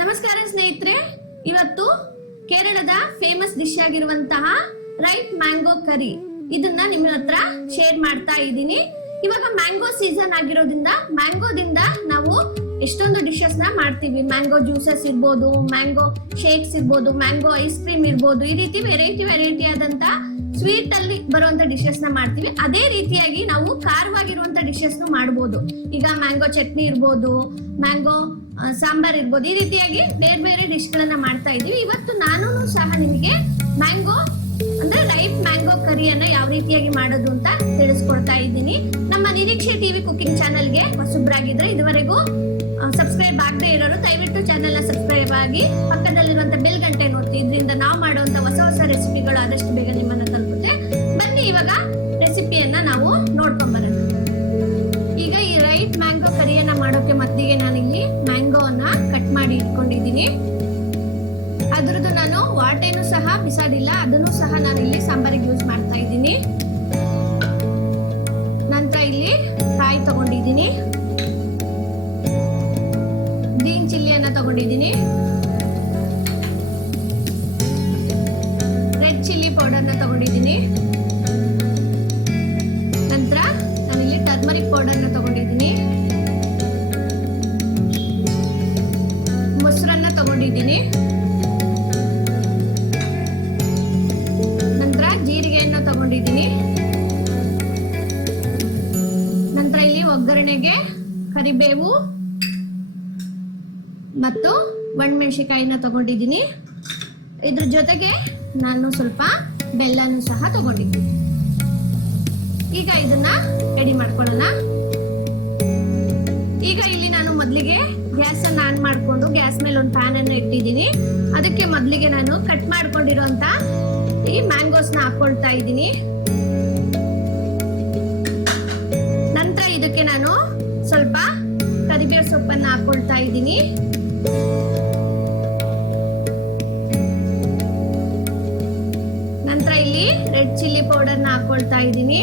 ನಮಸ್ಕಾರ ಸ್ನೇಹಿತರೆ, ಇವತ್ತು ಕೇರಳದ ಫೇಮಸ್ ಡಿಶ್ ಆಗಿರುವಂತಹ ರೈಟ್ ಮ್ಯಾಂಗೋ ಕರಿ ಇದನ್ನ ನಿಮ್ಮ ಹತ್ರ ಶೇರ್ ಮಾಡ್ತಾ ಇದ್ದೀನಿ. ಇವಾಗ ಮ್ಯಾಂಗೋ ಸೀಸನ್ ಆಗಿರೋದ್ರಿಂದ ಮ್ಯಾಂಗೋದಿಂದ ನಾವು ಎಷ್ಟೊಂದು ಡಿಶಸ್ ನ ಮಾಡ್ತೀವಿ. ಮ್ಯಾಂಗೋ ಜ್ಯೂಸಸ್ ಇರ್ಬೋದು, ಮ್ಯಾಂಗೋ ಶೇಕ್ಸ್ ಇರ್ಬೋದು, ಮ್ಯಾಂಗೋ ಐಸ್ ಕ್ರೀಮ್ ಇರ್ಬೋದು. ಈ ರೀತಿ ವೆರೈಟಿ ಆದಂತ ಸ್ವೀಟ್ ಅಲ್ಲಿ ಬರುವಂತ ಡಿಶಸ್ ನ ಮಾಡ್ತೀವಿ. ಅದೇ ರೀತಿಯಾಗಿ ನಾವು ಖಾರವಾಗಿರುವಂತ ಡಿಶಸ್ ಮಾಡಬಹುದು. ಈಗ ಮ್ಯಾಂಗೋ ಚಟ್ನಿ ಇರ್ಬೋದು, ಮ್ಯಾಂಗೋ ಸಾಂಬಾರ್ ಇರ್ಬೋದು. ಈ ರೀತಿಯಾಗಿ ಬೇರೆ ಡಿಶ್ ಗಳನ್ನ ಮಾಡ್ತಾ ಇದೀವಿ. ಇವತ್ತು ನಾನು ಸಹ ನಿಮಗೆ ಮ್ಯಾಂಗೋ ಅಂದ್ರೆ ರೈಪ್ ಮ್ಯಾಂಗೋ ಕರಿಯನ್ನ ಯಾವ ರೀತಿಯಾಗಿ ಮಾಡೋದು ಅಂತ ತಿಳಿಸ್ಕೊಡ್ತಾ ಇದ್ದೀನಿ. ನಮ್ಮ ನಿರೀಕ್ಷೆ ಟಿವಿ ಕುಕಿಂಗ್ ಚಾನೆಲ್ಗೆ ಹೊಸಬ್ರಾಗಿದ್ರೆ ಇದುವರೆಗೂ ಸಬ್ಸ್ಕ್ರೈಬ್ ಆಗದೆ ಇರೋರು ದಯವಿಟ್ಟು ಚಾನೆಲ್ ನ ಸಬ್ಸ್ಕ್ರೈಬ್ ಆಗಿ ಪಕ್ಕದಲ್ಲಿರುವಂತ ಬೆಲ್ ಗಂಟೆ ಒತ್ತಿ. ಇದರಿಂದ ನಾವು ಮಾಡುವಂತ ಹೊಸ ರೆಸಿಪಿಗಳು ಆದಷ್ಟು ಬೇಗ ನಿಮ್ಮನ್ನ ತಲುಪುತ್ತೆ. ಬನ್ನಿ ಇವಾಗ ರೆಸಿಪಿಯನ್ನ ನಾವು ನೋಡ್ಕೊಂಡ್ ಬರೋಣ. ಈಗ ಈ ರೈಟ್ ಮ್ಯಾಂಗೋ ಕರಿಯನ್ನ ಮಾಡೋಕೆ ಮೊದಲಿಗೆ ನಾನಿಲ್ಲಿ ಮ್ಯಾಂಗೋವನ್ನ ಕಟ್ ಮಾಡಿ ಇಟ್ಕೊಂಡಿದ್ದೀನಿ. ಅದ್ರದ್ದು ನಾನು ವಾಟೆನೂ ಸಹ ಬಿಸಾಡಿಲ್ಲ, ಅದನ್ನು ಸಹ ನಾನು ಇಲ್ಲಿ ಸಾಂಬಾರಿಗೆ ಯೂಸ್ ಮಾಡ್ತಾ ಇದ್ದೀನಿ. ನಂತರ ಇಲ್ಲಿ ಕಾಯಿ ತಗೊಂಡಿದ್ದೀನಿ, ಗ್ರೀನ್ ಚಿಲ್ಲಿಯನ್ನ ತಗೊಂಡಿದ್ದೀನಿ, ರೆಡ್ ಚಿಲ್ಲಿ ಪೌಡರ್ನ ತಗೊಂಡಿದ್ದೀನಿ. ನಂತರ ನಾನಿಲ್ಲಿ ಟರ್ಮರಿಕ್ ಪೌಡರ್ನ ತಗೊಂಡಿದ್ದೀನಿ, ಮೊಸರನ್ನ ತಗೊಂಡಿದ್ದೀನಿ, ನಂತರ ಜೀರಿಗೆಯನ್ನ ತಗೊಂಡಿದ್ದೀನಿ. ನಂತರ ಇಲ್ಲಿ ಒಗ್ಗರಣೆಗೆ ಕರಿಬೇವು ಮತ್ತು ಒಣಮೆಣಸಿನಕಾಯಿನ ತಗೊಂಡಿದ್ದೀನಿ. ಇದ್ರ ಜೊತೆಗೆ ನಾನು ಸ್ವಲ್ಪ ಬೆಲ್ಲನೂ ಸಹ ತಗೊಂಡಿದ್ದೀನಿ. ಈಗ ಇದನ್ನ ರೆಡಿ ಮಾಡ್ಕೊಳ್ಳೋಣ. ಈಗ ಇಲ್ಲಿ ನಾನು ಮೊದಲಿಗೆ ಗ್ಯಾಸ್ ಅನ್ನ ಆನ್ ಮಾಡ್ಕೊಂಡು ಗ್ಯಾಸ್ ಮೇಲೆ ಒಂದು ಪ್ಯಾನ್ ಅನ್ನು ಇಟ್ಟಿದ್ದೀನಿ. ಅದಕ್ಕೆ ಮೊದಲಿಗೆ ನಾನು ಕಟ್ ಮಾಡ್ಕೊಂಡಿರುವಂತ ಈ ಮ್ಯಾಂಗೋಸ್ ನ ಹಾಕೊಳ್ತಾ ಇದ್ದೀನಿ. ನಂತರ ಇದಕ್ಕೆ ನಾನು ಸ್ವಲ್ಪ ಕರಿಬೇವು ಸೊಪ್ಪನ್ನ ಹಾಕೊಳ್ತಾ ಇದ್ದೀನಿ. ನಂತರ ಇಲ್ಲಿ ರೆಡ್ ಚಿಲ್ಲಿ ಪೌಡರ್ನ ಹಾಕೊಳ್ತಾ ಇದ್ದೀನಿ.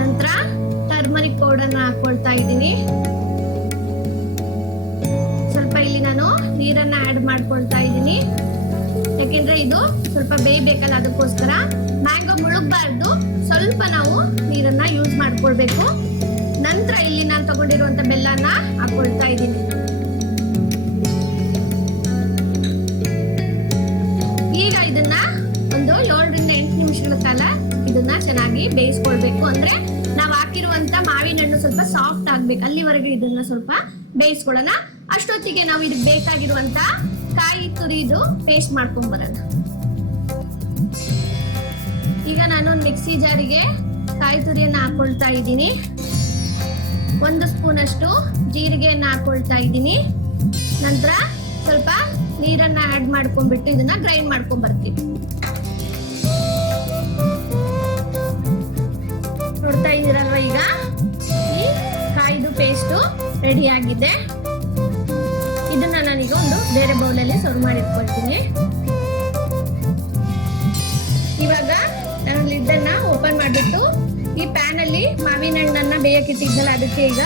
ನಂತರ ಟರ್ಮರಿಕ್ ಪೌಡರ್ನ ಹಾಕೊಳ್ತಾ ಇದ್ದೀನಿ. ಸ್ವಲ್ಪ ಇಲ್ಲಿ ನಾನು ನೀರನ್ನ ಆಡ್ ಮಾಡ್ಕೊಳ್ತಾ ಇದ್ದೀನಿ, ಯಾಕೆಂದ್ರೆ ಇದು ಸ್ವಲ್ಪ ಬೇಯಬೇಕಲ್ಲ, ಅದಕ್ಕೋಸ್ಕರ. ಮ್ಯಾಂಗೋ ಮುಳುಗಬಾರ್ದು, ಸ್ವಲ್ಪ ನಾವು ನೀರನ್ನ ಯೂಸ್ ಮಾಡ್ಕೊಳ್ಬೇಕು. ನಂತರ ಇಲ್ಲಿ ನಾನು ತಗೊಂಡಿರುವಂತ ಬೆಲ್ಲನ ಹಾಕೊಳ್ತಾ ಇದ್ದೀನಿ. ಈಗ ಇದನ್ನ ಒಂದು 7 ರಿಂದ 8 ನಿಮಿಷಗಳ ಕಾಲ ಇದನ್ನ ಚೆನ್ನಾಗಿ ಬೇಯಿಸ್ಕೊಳ್ಬೇಕು. ಅಂದ್ರೆ ನಾವು ಹಾಕಿರುವಂತ ಮಾವಿನ ಹಣ್ಣು ಸ್ವಲ್ಪ ಸಾಫ್ಟ್ ಆಗ್ಬೇಕು, ಅಲ್ಲಿವರೆಗೆ ಇದನ್ನ ಸ್ವಲ್ಪ ಬೇಯಿಸ್ಕೊಳ್ಳೋಣ. ಅಷ್ಟೊತ್ತಿಗೆ ನಾವು ಇದಕ್ಕೆ ಬೇಕಾಗಿರುವಂತ ಕಾಯಿ ತುರಿದು ಪೇಸ್ಟ್ ಮಾಡ್ಕೊಂಡ್ ಬರೋಣ. ಈಗ ನಾನು ಮಿಕ್ಸಿ ಜಾರಿಗೆ ಕಾಯಿ ತುರಿಯನ್ನ ಹಾಕೊಳ್ತಾ ಇದ್ದೀನಿ. 1 ಸ್ಪೂನ್ ಅಷ್ಟು ಜೀರಿಗೆಯನ್ನ ಹಾಕೊಳ್ತಾ ಇದ್ದೀನಿ. ನಂತರ ಸ್ವಲ್ಪ ನೀರನ್ನ ಆಡ್ ಮಾಡ್ಕೊಂಡ್ಬಿಟ್ಟು ಇದನ್ನ ಗ್ರೈಂಡ್ ಮಾಡ್ಕೊಂಡ್ ಬರ್ತೀವಿ. ನೋಡ್ತಾ ಇದ್ದೀರಲ್ವ, ಈಗ ಈ ಕಾಯ್ದು ಪೇಸ್ಟ್ ರೆಡಿ ಆಗಿದೆ. ಇದನ್ನ ನಾನೀಗ ಒಂದು ಬೇರೆ ಬೌಲಲ್ಲಿ ಸರ್ವ್ ಮಾಡಿಟ್ಕೊಳ್ತೀನಿ. ಇವಾಗ ನಾನು ಲಿಡ್ಡನ್ನ ಓಪನ್ ಮಾಡಿಬಿಟ್ಟು ಈ ಪ್ಯಾನ್ ಅಲ್ಲಿ ಮಾವಿನ ಹಣ್ಣನ್ನ ಬೇಯಕ್ಕಿಟ್ಟಿದ್ದಲ್ಲ, ಅದಕ್ಕೆ ಈಗ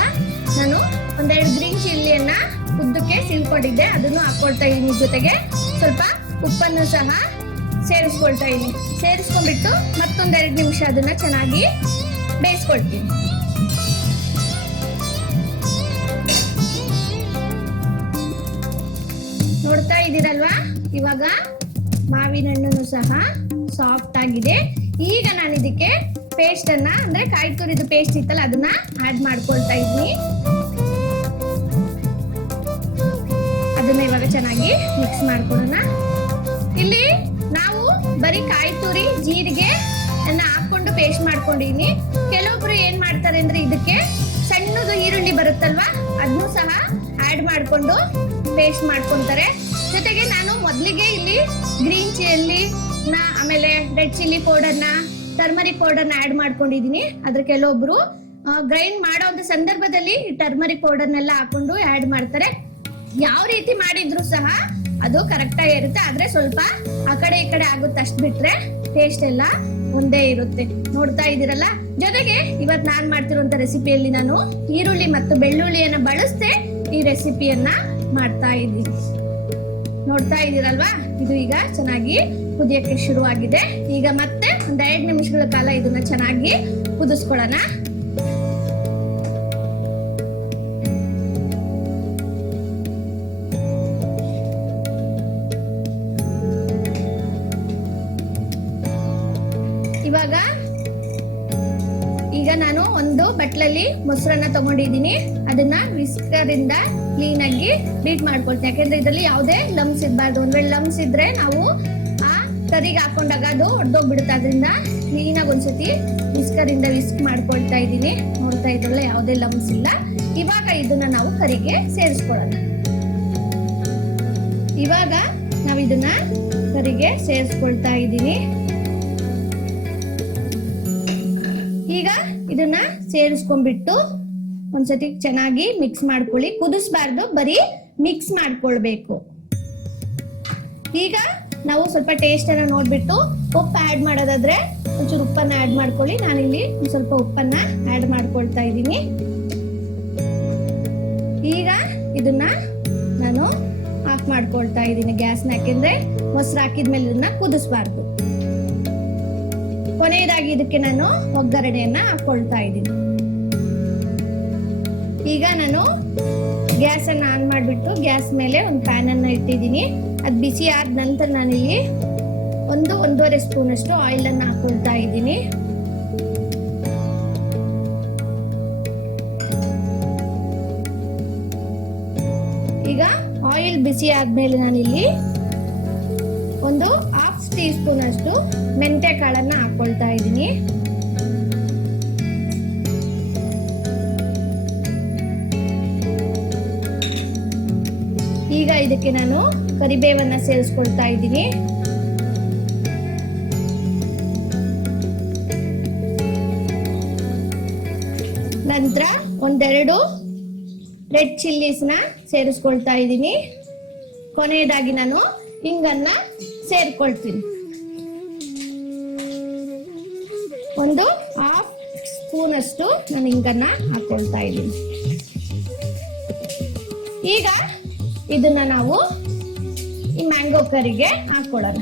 ನಾನು 1-2 ಗ್ರೀನ್ ಚಿಲ್ಲಿಯನ್ನ ಉದ್ದಕ್ಕೆ ಸೀಳ್ಕೊಂಡಿದ್ದೆ, ಅದನ್ನು ಹಾಕೊಳ್ತಾ ಇದ್ದೀನಿ. ಜೊತೆಗೆ ಸ್ವಲ್ಪ ಉಪ್ಪನ್ನು ಸಹ ಸೇರಿಸ್ಕೊಳ್ತಾ ಇದ್ದೀನಿ. ಸೇರಿಸ್ಕೊಂಡ್ಬಿಟ್ಟು ಮತ್ತೊಂದೆರಡು ನಿಮಿಷ ಅದನ್ನ ಚೆನ್ನಾಗಿ ಬೇಯಿಸ್ಕೊಳ್ತೀನಿ. ನೋಡ್ತಾ ಇದ್ದೀರಲ್ವಾ, ಇವಾಗ ಮಾವಿನ ಹಣ್ಣು ಸಹ ಸಾಫ್ಟ್ ಆಗಿದೆ. ಈಗ ನಾನು ಇದಕ್ಕೆ ಪೇಸ್ಟ್ ಅನ್ನ, ಅಂದ್ರೆ ಕಾಯಿ ತುರಿದು ಪೇಸ್ಟ್ ಇತ್ತಲ್ಲ, ಅದನ್ನ ಆಡ್ ಮಾಡ್ಕೊಳ್ತಾ ಇದ್ದೀನಿ. ಅದನ್ನ ಇವಾಗ ಚೆನ್ನಾಗಿ ಮಿಕ್ಸ್ ಮಾಡ್ಕೊಳ್ಳೋಣ. ಇಲ್ಲಿ ನಾವು ಬರೀ ಕಾಯಿ ತುರಿ ಜೀರಿಗೆ ಅನ್ನ ಹಾಕೊಂಡು ಪೇಸ್ಟ್ ಮಾಡ್ಕೊಂಡಿದೀನಿ. ಕೆಲವೊಬ್ರು ಏನ್ ಮಾಡ್ತಾರೆ ಅಂದ್ರೆ ಇದಕ್ಕೆ ಸಣ್ಣದು ಈರುಳ್ಳಿ ಬರುತ್ತಲ್ವಾ, ಅದನ್ನು ಸಹ ಆಡ್ ಮಾಡ್ಕೊಂಡು ಪೇಸ್ಟ್ ಮಾಡ್ಕೊಂತಾರೆ. ಜೊತೆಗೆ ನಾನು ಮೊದಲಿಗೆ ಇಲ್ಲಿ ಗ್ರೀನ್ ಚಿಲ್ಲಿ ನ, ಆಮೇಲೆ ರೆಡ್ ಚಿಲ್ಲಿ ಪೌಡರ್ನ, ಟರ್ಮರಿಕ್ ಪೌಡರ್ನ ಆಡ್ ಮಾಡ್ಕೊಂಡಿದೀನಿ. ಅದ್ರ ಕೆಲವೊಬ್ರು ಗ್ರೈಂಡ್ ಮಾಡೋ ಒಂದು ಸಂದರ್ಭದಲ್ಲಿ ಟರ್ಮರಿಕ್ ಪೌಡರ್ನೆಲ್ಲ ಹಾಕೊಂಡು ಆಡ್ ಮಾಡ್ತಾರೆ. ಯಾವ ರೀತಿ ಮಾಡಿದ್ರು ಸಹ ಅದು ಕರೆಕ್ಟ್ ಆಗಿರುತ್ತೆ. ಆದ್ರೆ ಸ್ವಲ್ಪ ಆ ಕಡೆ ಈ ಕಡೆ ಆಗುತ್ತೆ, ಅಷ್ಟ್ ಬಿಟ್ರೆ ಟೇಸ್ಟ್ ಎಲ್ಲ ಒಂದೇ ಇರುತ್ತೆ. ನೋಡ್ತಾ ಇದ್ದೀರಲ್ಲ. ಜೊತೆಗೆ ಇವತ್ ನಾನ್ ಮಾಡ್ತಿರುವಂತ ರೆಸಿಪಿಯಲ್ಲಿ ನಾನು ಈರುಳ್ಳಿ ಮತ್ತು ಬೆಳ್ಳುಳ್ಳಿಯನ್ನ ಬಳಸದೆ ಈ ರೆಸಿಪಿಯನ್ನ ಮಾಡ್ತಾ ಇದ್ದೀನಿ. ನೋಡ್ತಾ ಇದ್ದೀರಲ್ವಾ, ಇದು ಈಗ ಚೆನ್ನಾಗಿ ಕುದಿಯಕ್ಕೆ ಶುರುವಾಗಿದೆ. ಈಗ ಮತ್ತೆ ಒಂದ್ 2 ನಿಮಿಷಗಳ ಕಾಲ ಇದನ್ನ ಚೆನ್ನಾಗಿ ಕುದಿಸ್ಕೊಳ್ಳೋಣ. ಈಗ ನಾನು ಒಂದು ಬಟ್ಲಲ್ಲಿ ಮೊಸರನ್ನ ತಗೊಂಡಿದ್ದೀನಿ. ಅದನ್ನ ವಿಸ್ಕರ್ ಇಂದ ಕ್ಲೀನ್ ಆಗಿ ಬೀಟ್ ಮಾಡ್ಕೊಳ್ತೀನಿ. ಯಾಕೆಂದ್ರೆ ಇದರಲ್ಲಿ ಯಾವುದೇ ಲಮ್ಸ್ ಇರಬಾರ್ದು. ಒಂದ್ ವೇಳೆ ಲಮ್ಸ್ ಇದ್ರೆ ನಾವು ಆ ಕರಿಗೆ ಹಾಕೊಂಡಾಗ ಅದು ಹೊಡೆದೋಗ್ಬಿಡುತ್ತೆ. ಅದರಿಂದ ಕ್ಲೀನ್ ಆಗಿ ಒಂದ್ಸತಿ ವಿಸ್ಕರ್ ಇಂದ ವಿಸ್ಕ್ ಮಾಡ್ಕೊಳ್ತಾ ಇದ್ದೀನಿ. ನೋಡ್ತಾ ಇದ್ರಲ್ಲ, ಯಾವುದೇ ಲಮ್ಸ್ ಇಲ್ಲ. ಇವಾಗ ಇದನ್ನ ನಾವು ಕರಿಗೆ ಸೇರಿಸ್ಕೊಳ್ಳೋಣ. ಇವಾಗ ನಾವು ಇದನ್ನ ಕರಿಗೆ ಸೇರಿಸ್ಕೊಳ್ತಾ ಇದ್ದೀನಿ. ಈಗ ಇದನ್ನ ಸೇರಿಸ್ಕೊಂಡ್ಬಿಟ್ಟು ಒಂದ್ಸತಿ ಚೆನ್ನಾಗಿ ಮಿಕ್ಸ್ ಮಾಡ್ಕೊಳ್ಳಿ. ಕುದಿಸ್ಬಾರ್ದು, ಬರೀ ಮಿಕ್ಸ್ ಮಾಡ್ಕೊಳ್ಬೇಕು. ಈಗ ನಾವು ಸ್ವಲ್ಪ ಟೇಸ್ಟ್ ಅನ್ನ ನೋಡ್ಬಿಟ್ಟು ಉಪ್ಪು ಆಡ್ ಮಾಡೋದಾದ್ರೆ ಒಂಚೂರು ಉಪ್ಪನ್ನ ಆಡ್ ಮಾಡ್ಕೊಳ್ಳಿ. ನಾನಿಲ್ಲಿ ಒಂದ್ ಸ್ವಲ್ಪ ಉಪ್ಪನ್ನ ಆಡ್ ಮಾಡ್ಕೊಳ್ತಾ ಇದ್ದೀನಿ. ಈಗ ಇದನ್ನ ನಾನು ಆಫ್ ಮಾಡ್ಕೊಳ್ತಾ ಇದ್ದೀನಿ ಗ್ಯಾಸ್ನ. ಯಾಕೆಂದ್ರೆ ಮೊಸರು ಹಾಕಿದ್ಮೇಲೆ ಇದನ್ನ ಕುದಿಸ್ಬಾರ್ದು. ಕೊನೆಯದಾಗಿ ಇದಕ್ಕೆ ನಾನು ಒಗ್ಗರಣೆಯನ್ನ ಹಾಕೊಳ್ತಾ ಇದ್ದೀನಿ. ಈಗ ನಾನು ಗ್ಯಾಸ್ ಅನ್ನ ಆನ್ ಮಾಡ್ಬಿಟ್ಟು ಗ್ಯಾಸ್ ಮೇಲೆ ಒಂದು ಪ್ಯಾನ್ ಅನ್ನ ಇಟ್ಟಿದ್ದೀನಿ. ಅದು ಬಿಸಿ ಆದ ನಂತರ ನಾನಿಲ್ಲಿ 1-1.5 ಸ್ಪೂನ್ ಅಷ್ಟು ಆಯಿಲ್ ಅನ್ನ ಹಾಕೊಳ್ತಾ ಇದ್ದೀನಿ. ಈಗ ಆಯಿಲ್ ಬಿಸಿ ಆದ್ಮೇಲೆ ನಾನಿಲ್ಲಿ 1/2 ಟೀ ಸ್ಪೂನ್ ಅಷ್ಟು ಮೆಂತ್ಯ ಕಾಳನ್ನ ಹಾಕೊಳ್ತಾ ಇದ್ದೀನಿ. ಈಗ ಇದಕ್ಕೆ ನಾನು ಕರಿಬೇವನ್ನ ಸೇರಿಸ್ಕೊಳ್ತಾ ಇದ್ದೀನಿ. ನಂತರ 1-2 ರೆಡ್ ಚಿಲ್ಲೀಸ್ನ ಸೇರಿಸ್ಕೊಳ್ತಾ ಇದ್ದೀನಿ. ಕೊನೆಯದಾಗಿ ನಾನು ಹಿಂಗನ್ನ ಸೇರ್ಕೊಳ್ತೀನಿ. 1/2 ಸ್ಪೂನ್ ಅಷ್ಟು ನಾನು ಹಿಂಗನ್ನ ಹಾಕೊಳ್ತಾ ಇದ್ದೀನಿ. ಈಗ ಇದನ್ನ ನಾವು ಈ ಮ್ಯಾಂಗೋ ಕರಿಗೆ ಹಾಕೊಳ್ಳೋಣ.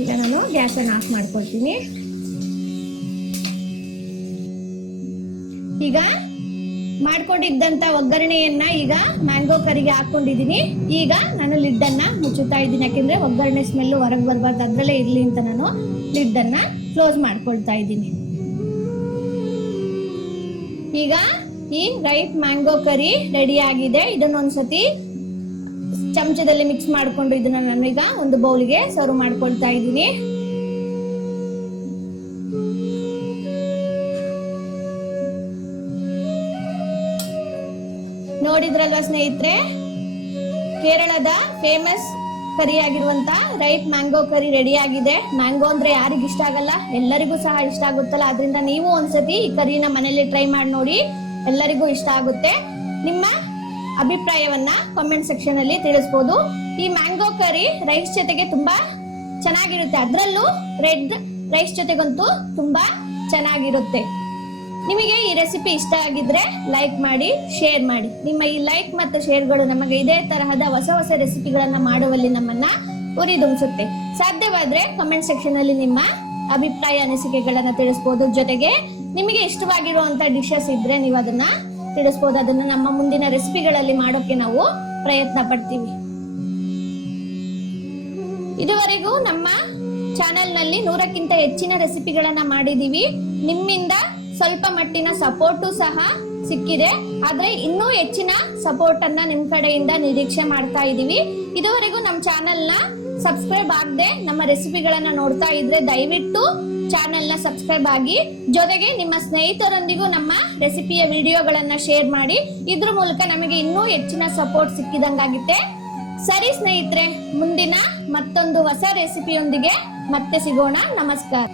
ಈಗ ನಾನು ಗ್ಯಾಸ್ ಅನ್ನು ಆಫ್ ಮಾಡ್ಕೊಳ್ತೀನಿ. ಈಗ ಮಾಡ್ಕೊಂಡಿದ್ದಂತ ಒಗ್ಗರಣೆಯನ್ನ ಈಗ ಮ್ಯಾಂಗೋ ಕರಿಗೆ ಹಾಕೊಂಡಿದ್ದೀನಿ. ಈಗ ನಾನು ಲಿಡ್ ಅನ್ನ ಮುಚ್ಚುತ್ತಾ ಇದ್ದೀನಿ. ಯಾಕೆಂದ್ರೆ ಒಗ್ಗರಣೆ ಸ್ಮೆಲ್ ಹೊರಗೆ ಬರಬಾರ್ದು, ಅದ್ರಲ್ಲೇ ಇರ್ಲಿ ಅಂತ ನಾನು ಲಿಡ್ ಅನ್ನ ಕ್ಲೋಸ್ ಮಾಡ್ಕೊಳ್ತಾ ಇದ್ದೀನಿ. ಈಗ ಈ ರೈಟ್ ಮ್ಯಾಂಗೋ ಕರಿ ರೆಡಿ ಆಗಿದೆ. ಇದನ್ನೊಂದ್ಸತಿ ಚಮಚದಲ್ಲಿ ಮಿಕ್ಸ್ ಮಾಡ್ಕೊಂಡು ಇದನ್ನ ನಾನೀಗ ಒಂದು ಬೌಲ್ಗೆ ಸರ್ವ್ ಮಾಡ್ಕೊಳ್ತಾ ಇದ್ದೀನಿ. ನೋಡಿದ್ರಲ್ವಾ ಸ್ನೇಹಿತರೆ, ಕೇರಳದ ಫೇಮಸ್ ಕರಿ ಆಗಿರುವಂತ ರೈಟ್ ಮ್ಯಾಂಗೋ ಕರಿ ರೆಡಿ ಆಗಿದೆ. ಮ್ಯಾಂಗೋ ಅಂದ್ರೆ ಯಾರಿಗ ಇಷ್ಟ ಆಗಲ್ಲ, ಎಲ್ಲರಿಗೂ ಸಹ ಇಷ್ಟ ಆಗುತ್ತಲ್ಲ. ಆದ್ರಿಂದ ನೀವು ಒಂದ್ಸತಿ ಈ ಕರಿನ ಮನೆಯಲ್ಲಿ ಟ್ರೈ ಮಾಡಿ ನೋಡಿ, ಎಲ್ಲರಿಗೂ ಇಷ್ಟ ಆಗುತ್ತೆ. ನಿಮ್ಮ ಅಭಿಪ್ರಾಯವನ್ನ ಕಾಮೆಂಟ್ ಸೆಕ್ಷನ್ ಅಲ್ಲಿ ತಿಳಿಸಬಹುದು. ಈ ಮ್ಯಾಂಗೋ ಕರಿ ರೈಸ್ ಜೊತೆಗೆ ತುಂಬಾ ಚೆನ್ನಾಗಿರುತ್ತೆ. ಅದ್ರಲ್ಲೂ ರೆಡ್ ರೈಸ್ ಜೊತೆಗಂತೂ ತುಂಬಾ ಚೆನ್ನಾಗಿರುತ್ತೆ. ನಿಮಗೆ ಈ ರೆಸಿಪಿ ಇಷ್ಟ ಆಗಿದ್ರೆ ಲೈಕ್ ಮಾಡಿ, ಶೇರ್ ಮಾಡಿ. ನಿಮ್ಮ ಈ ಲೈಕ್ ಮತ್ತು ಶೇರ್ಗಳು ನಮಗೆ ಇದೇ ತರಹದ ಹೊಸ ಹೊಸ ರೆಸಿಪಿಗಳನ್ನ ಮಾಡುವಲ್ಲಿ ನಮ್ಮನ್ನ ಉರಿದುಂಬಿಸುತ್ತೆ. ಸಾಧ್ಯವಾದ್ರೆ ಕಮೆಂಟ್ ಸೆಕ್ಷನ್ ಅಲ್ಲಿ ನಿಮ್ಮ ಅಭಿಪ್ರಾಯ ಅನಿಸಿಕೆಗಳನ್ನ ತಿಳಿಸಬಹುದು. ಜೊತೆಗೆ ನಿಮಗೆ ಇಷ್ಟವಾಗಿರುವಂತ ಡಿಶಸ್ ಇದ್ರೆ ನೀವು ಅದನ್ನ ತಿಳಿಸಬಹುದು. ಅದನ್ನ ನಮ್ಮ ಮುಂದಿನ ರೆಸಿಪಿಗಳಲ್ಲಿ ಮಾಡೋಕೆ ನಾವು ಪ್ರಯತ್ನ ಪಡ್ತೀವಿ. ಇದುವರೆಗೂ ನಮ್ಮ ಚಾನೆಲ್ ನಲ್ಲಿ 100ಕ್ಕಿಂತ ಹೆಚ್ಚಿನ ರೆಸಿಪಿಗಳನ್ನ ಮಾಡಿದೀವಿ. ನಿಮ್ಮಿಂದ ಸ್ವಲ್ಪ ಮಟ್ಟಿನ ಸಪೋರ್ಟು ಸಹ ಸಿಕ್ಕಿದೆ. ಆದ್ರೆ ಇನ್ನೂ ಹೆಚ್ಚಿನ ಸಪೋರ್ಟ್ ಅನ್ನ ನಿಮ್ ಕಡೆಯಿಂದ ನಿರೀಕ್ಷೆ ಮಾಡ್ತಾ ಇದೀವಿ. ಇದುವರೆಗೂ ನಮ್ಮ ಚಾನೆಲ್ ನ ಸಬ್ಸ್ಕ್ರೈಬ್ ಆಗದೆ ನಮ್ಮ ರೆಸಿಪಿಗಳನ್ನ ನೋಡ್ತಾ ಇದ್ರೆ ದಯವಿಟ್ಟು ಚಾನೆಲ್ ನ ಸಬ್ಸ್ಕ್ರೈಬ್ ಆಗಿ, ಜೊತೆಗೆ ನಿಮ್ಮ ಸ್ನೇಹಿತರೊಂದಿಗೂ ನಮ್ಮ ರೆಸಿಪಿಯ ವಿಡಿಯೋಗಳನ್ನ ಶೇರ್ ಮಾಡಿ. ಇದ್ರ ಮೂಲಕ ನಮಗೆ ಇನ್ನೂ ಹೆಚ್ಚಿನ ಸಪೋರ್ಟ್ ಸಿಕ್ಕಿದಂಗಾಗುತ್ತೆ. ಸರಿ ಸ್ನೇಹಿತರೆ, ಮುಂದಿನ ಮತ್ತೊಂದು ಹೊಸ ರೆಸಿಪಿಯೊಂದಿಗೆ ಮತ್ತೆ ಸಿಗೋಣ. ನಮಸ್ಕಾರ.